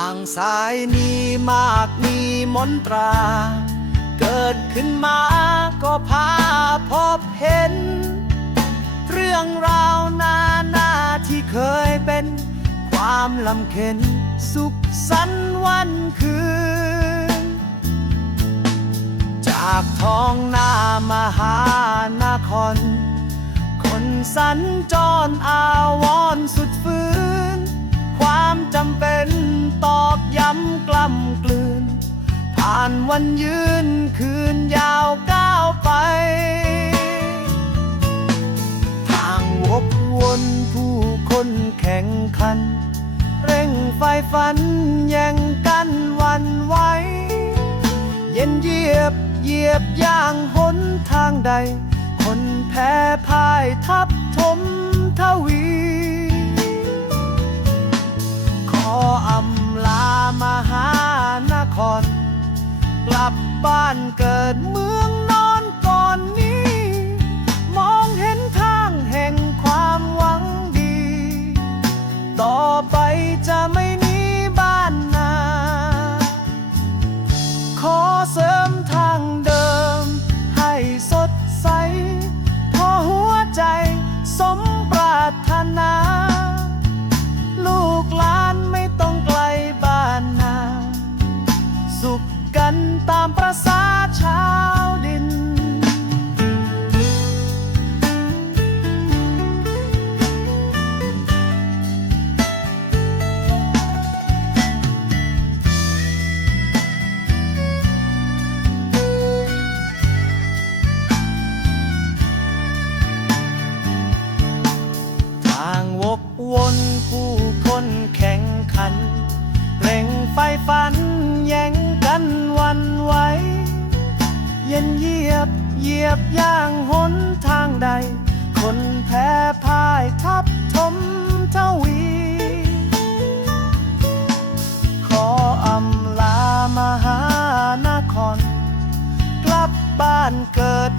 างสายนี้มากมีมนตรา เกิดขึ้นมาก็พาพบเห็น เรื่องราวนานาที่เคยเป็น ความลำเค็นสุขสันวันคืน จากท้องนามหานคร คนสัญจรอาว ผ่านวันยืนคืนยาวก้าวไป ทางวกวนผู้คนแข่งขัน เร่งไฟฝันแย่งกันวันไหวเย็นเยียบเหยียบย่างหนทางใด คนแพ้พ่ายทับถมทวี ขออำลามหานคร กลับบ้านเกิดเมืองนอนก่อนนี้ มองเห็นทางแห่งความหวังดี ต่อไปจะไม่หนีบ้านนา ขอเสริมทางเดิม ให้สดใส พอหัวใจสมปรารถนา ลูกหลานไม่ต้องไกลบ้านนา สุข กันตามประสา เยียบ เหยียบย่างหนทางใด คนแพ้พ่ายทับทมทวี ขออำลามหานคร กลับบ้านเกิด